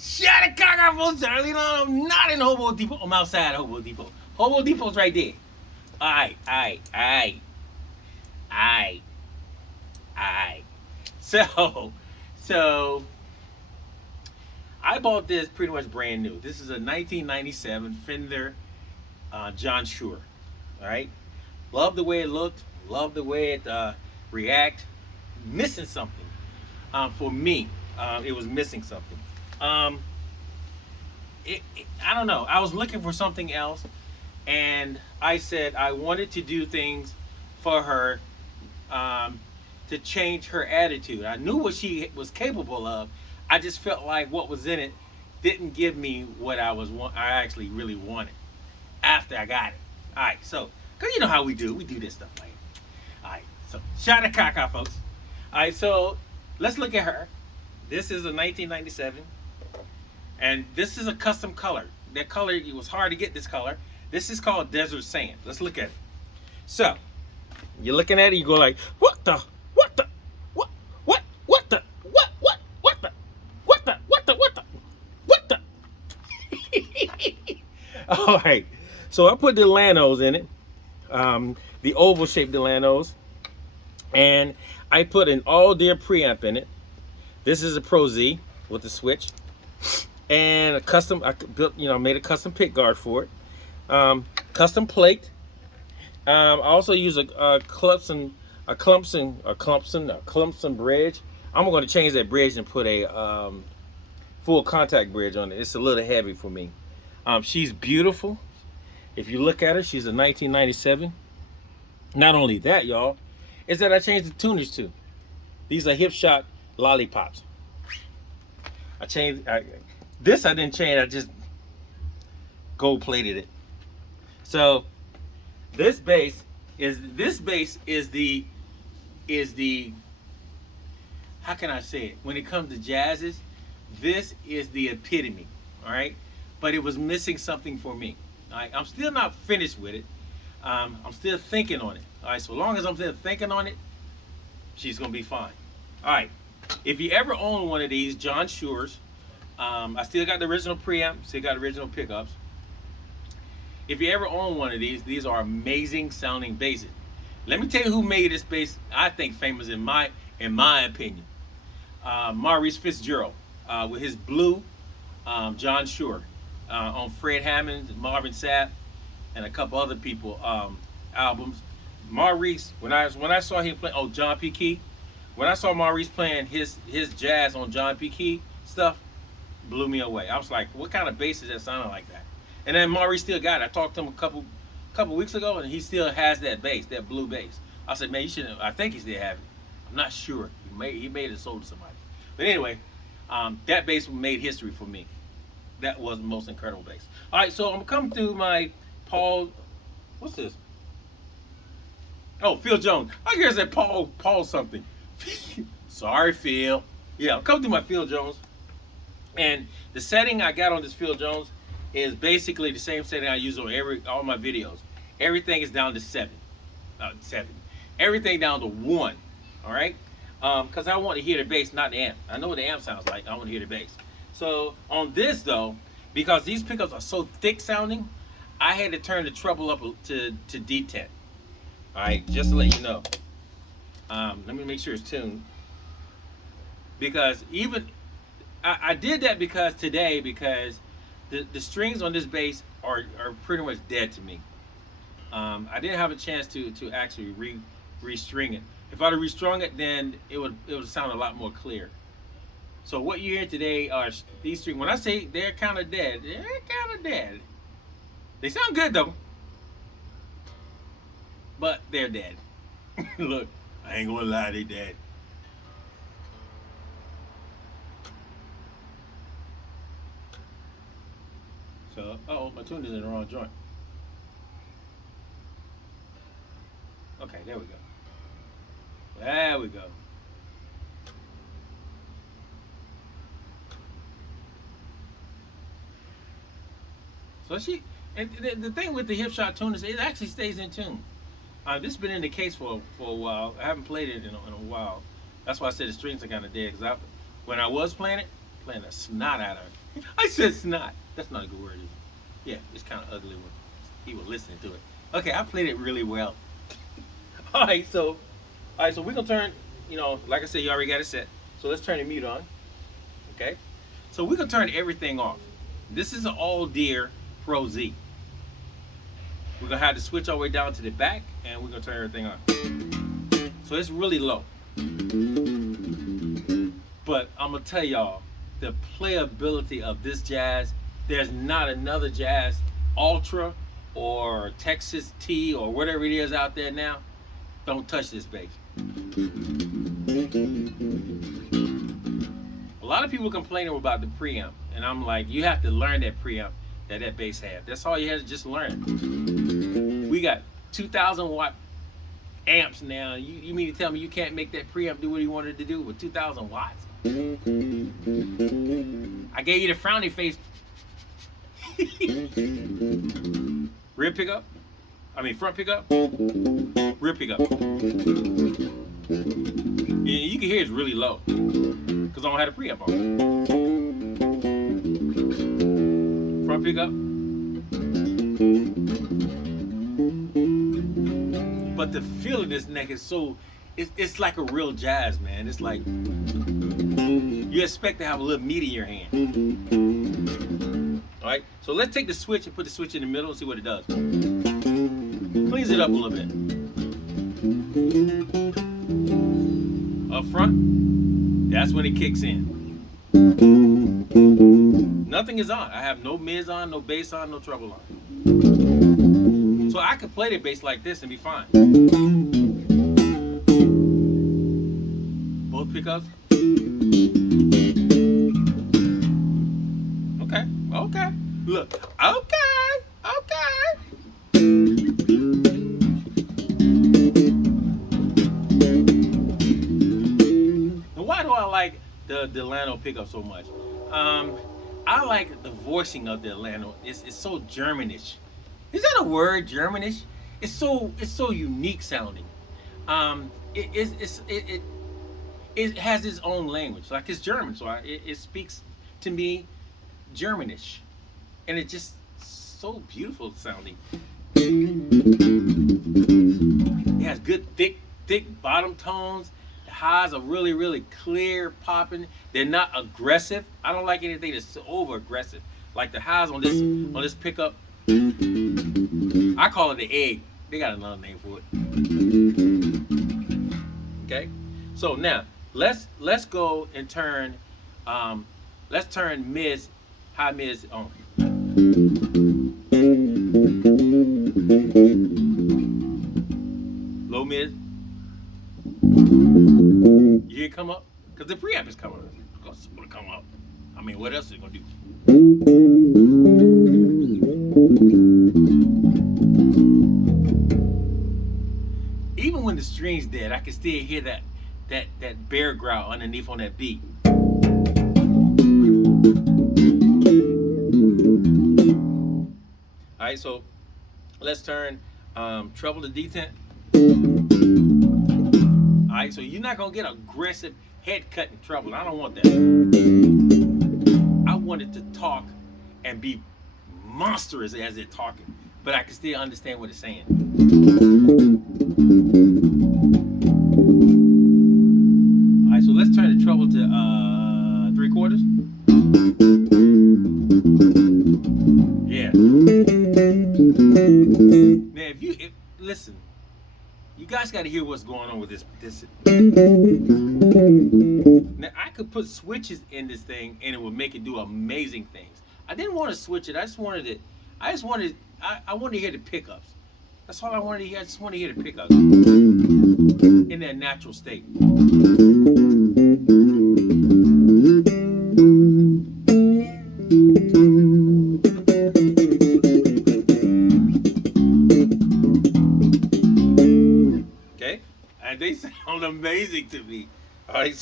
Shut the cock out, folks. Charlie. No, I'm not in Hobo Depot. I'm outside Hobo Depot. Hobo Depot's right there. Alright. Alright. Alright. So, so I bought this pretty much brand new. This is a 1997 Fender John Shure. All right. Love the way it looked. Love the way it react. Missing something. For me, it was missing something. Um, I don't know. I was looking for something else, and I said I wanted to do things for her to change her attitude. I knew what she was capable of. I just felt like what was in it didn't give me what I actually really wanted after I got it. All right, so cause you know how we do this stuff like. All right, so shout out Kaka, folks. All right, so let's look at her. This is a 1997, and this is a custom color. That color, it was hard to get this color. This is called Desert Sand. Let's look at it. So you're looking at it, you go like, what the, what the, what the, what the, what the. All right, so I put Delanos in it, the oval shaped Delanos, and I put an all deer preamp in it. This is a Pro Z with a switch, and a custom. I built, made a custom pick guard for it, custom plate. I also use a Clemson bridge. I'm going to change that bridge and put a full contact bridge on it. It's a little heavy for me. She's beautiful. If you look at her, she's a 1997. Not only that, y'all, is that I changed the tuners too. These are hip shot lollipops. I didn't change. I just gold plated it. So this bass is the how can I say it? When it comes to jazzes, this is the epitome. All right, but it was missing something for me. All right, I'm still not finished with it. I'm still thinking on it. All right, so long as I'm still thinking on it, she's gonna be fine. All right, if you ever own one of these John Shures, I still got the original preamp, still got original pickups. If you ever own one of these are amazing sounding basses. Let me tell you who made this bass, I think famous in my opinion. Maurice Fitzgerald with his blue John Shure on Fred Hammond, Marvin Sapp, and a couple other people albums. Maurice, when I saw him play, John P. Key, when I saw Maurice playing his jazz on John P. Key stuff, blew me away. I was like, what kind of bass is that sounding like that? And then Maurice still got it. I talked to him a couple weeks ago, and he still has that bass, that blue bass. I said, man, you shouldn't. I think he still have it. I'm not sure. He made it sold to somebody. But anyway, that bass made history for me. That was the most incredible bass. All right, so I'm coming through my Paul. What's this? Oh, Phil Jones. I guess that Paul something. Sorry, Phil. Yeah, I'm coming through my Phil Jones, and the setting I got on this Phil Jones is basically the same setting I use on all my videos. Everything is down to 7. Everything down to 1. All right, because I want to hear the bass, not the amp. I know what the amp sounds like. I want to hear the bass. So on this though, because these pickups are so thick sounding, I had to turn the treble up to D10. All right, just to let you know. Let me make sure it's tuned. Because even I did that because the strings on this bass are pretty much dead to me. I didn't have a chance to actually restring it. If I'd have restrung it, then it would sound a lot more clear. So what you hear today are these strings. When I say they're kind of dead, they're kind of dead. They sound good though, but they're dead. Look, I ain't gonna lie, they dead. So, my tuner's in the wrong joint. Okay, there we go. There we go. So and the thing with the hip shot tuners, it actually stays in tune. This has been in the case for a while. I haven't played it in a while. That's why I said the strings are kind of dead. Because when I was playing it, playing the snot out of it. I said snot. That's not a good word, is it? Yeah, it's kind of ugly when people listening to it. Okay, I played it really well. All right, so we're gonna turn. Like I said, you already got it set. So let's turn the mute on. Okay. So we're gonna turn everything off. This is an all deer Pro Z. We're gonna have to switch all the way down to the back, and we're gonna turn everything on. So it's really low. But I'm gonna tell y'all, the playability of this jazz, there's not another jazz Ultra or Texas T or whatever it is out there now. Don't touch this bass. A lot of people complaining about the preamp, and I'm like, you have to learn that preamp that bass had. That's all you have to just learn. We got 2,000 watt amps now. You mean to tell me you can't make that preamp do what he wanted to do with 2,000 watts? I gave you the frowny face. Rear pickup? I mean front pickup? Rear pickup. You can hear it's really low because I don't have a preamp on. Front pickup. But the feel of this neck is it's like a real jazz, man. It's like you expect to have a little meat in your hand. All right, so let's take the switch and put the switch in the middle and see what it does. Cleans it up a little bit. Up front, that's when it kicks in. Nothing is on. I have no mids on, no bass on, no treble on. So I could play the bass like this and be fine. Both pickups. Okay. Look. Okay. Now, why do I like the Deleno pickup so much? I like the voicing of the Deleno. It's so Germanish. Is that a word, Germanish? It's so unique sounding. It has its own language, like it's German, so it speaks to me Germanish, and it's just so beautiful sounding. It has good thick bottom tones. The highs are really clear, popping. They're not aggressive. I don't like anything that's over aggressive. Like the highs on this pickup. I call it the egg. They got another name for it. Okay, so now let's go and turn let's turn mids, high mids on. Low mids. You hear it come up? Because the preamp is coming up. It's going to come up. I mean, what else is it going to do? Even when the string's dead, I can still hear that bear growl underneath on that beat. All right, so let's turn treble to detent. All right, so you're not gonna get aggressive head cutting treble. I don't want that. I want it to talk and be monstrous as it's talking, but I can still understand what it's saying. All right, so let's turn the treble to 3/4. Yeah. Now, listen, you guys got to hear what's going on with this. Now, I could put switches in this thing, and it would make it do amazing things. I didn't want to switch it. I wanted to hear the pickups. That's all I wanted to hear. I just want to hear the pickups in their natural state. Okay, and they sound amazing to me. All right,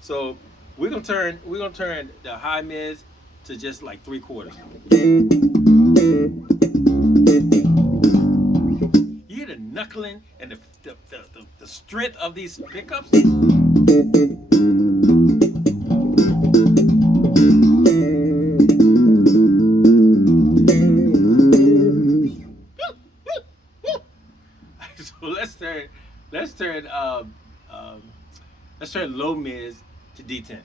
so we're gonna turn the high mids to just like 3/4. You hear the knuckling and the strength of these pickups. So let's turn um, let's turn low mids to D10.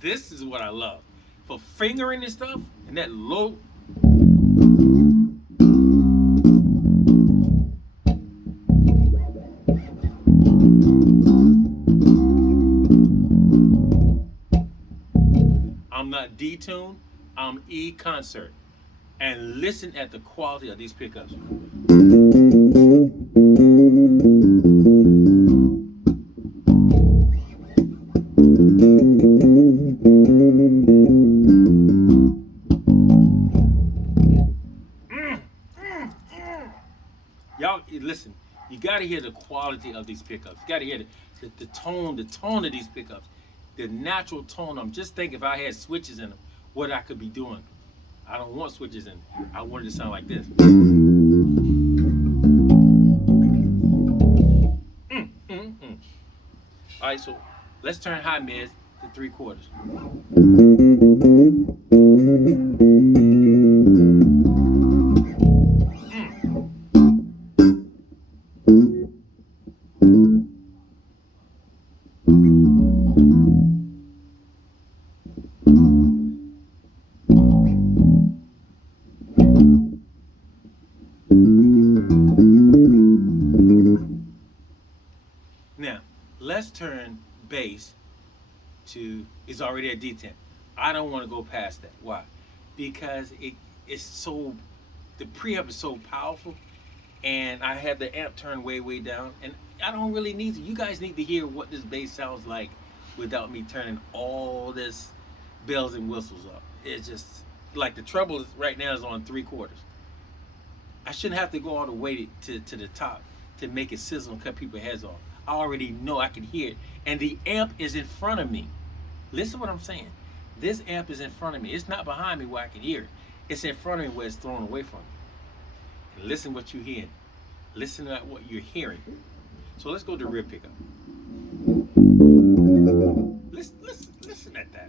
This is what I love for fingering and stuff, and that low. I'm not D-tune, I'm E concert. And listen at the quality of these pickups. Y'all listen, you gotta hear the quality of these pickups. You gotta hear the tone of these pickups. The natural tone. I'm just thinking if I had switches in them, what I could be doing. I don't want switches in them. I want it to sound like this. All right, so let's turn high mids to 3/4. Now, let's turn bass to, it's already at D10. I don't want to go past that. Why? Because it's so, the preamp is so powerful, and I have the amp turned way down, and I don't really need to. You guys need to hear what this bass sounds like without me turning all this bells and whistles up. It's just like the treble is, right now is on 3/4. I shouldn't have to go all the way to the top to make it sizzle and cut people's heads off. I already know I can hear it, and the amp is in front of me. Listen to what I'm saying. This amp is in front of me. It's not behind me where I can hear it. It's in front of me where it's thrown away from me. And listen what you're hearing. Listen to what you're hearing. So let's go to rear pickup. Listen at that.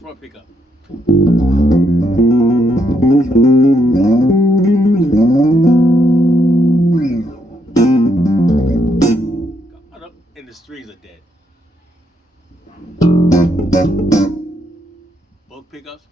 Front pickup. And the strings are dead. Both pickups.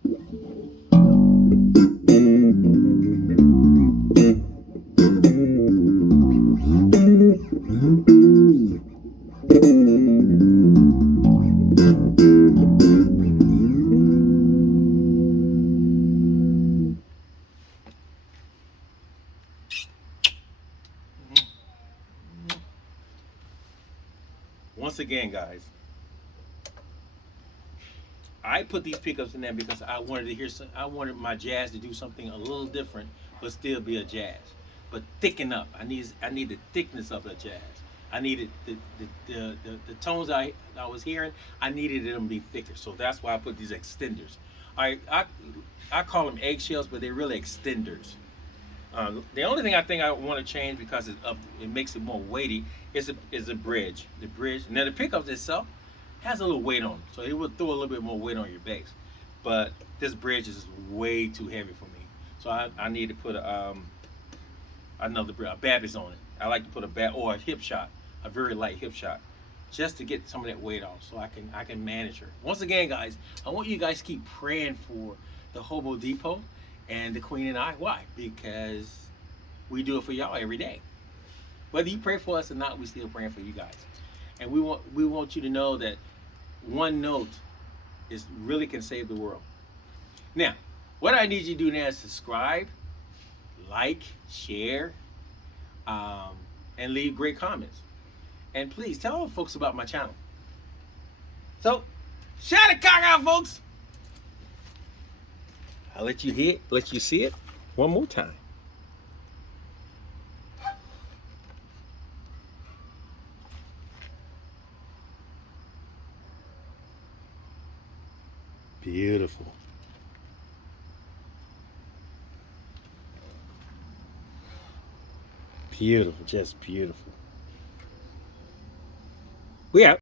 Once again, guys, I put these pickups in there because I wanted to hear some, I wanted my jazz to do something a little different, but still be a jazz, but thicken up. I need the thickness of the jazz. I needed the tones I was hearing. I needed them to be thicker, so that's why I put these extenders. I call them eggshells, but they're really extenders. The only thing I think I want to change because it makes it more weighty is the bridge. The bridge. Now the pickups itself has a little weight on it, so it will throw a little bit more weight on your bass. But this bridge is way too heavy for me, so I need to put another a Babbitt on it. I like to put or a hip shot, a very light hip shot, just to get some of that weight off, so I can manage her. Once again, guys, I want you guys to keep praying for the Hobo Depot and the Queen and I. Why? Because we do it for y'all every day. Whether you pray for us or not, we still praying for you guys. And we want you to know that one note really can save the world. Now, what I need you to do now is subscribe, like, share, and leave great comments. And please tell folks about my channel. So, shout the cock out, folks. I'll let you see it one more time. Beautiful. Beautiful, just beautiful. We out.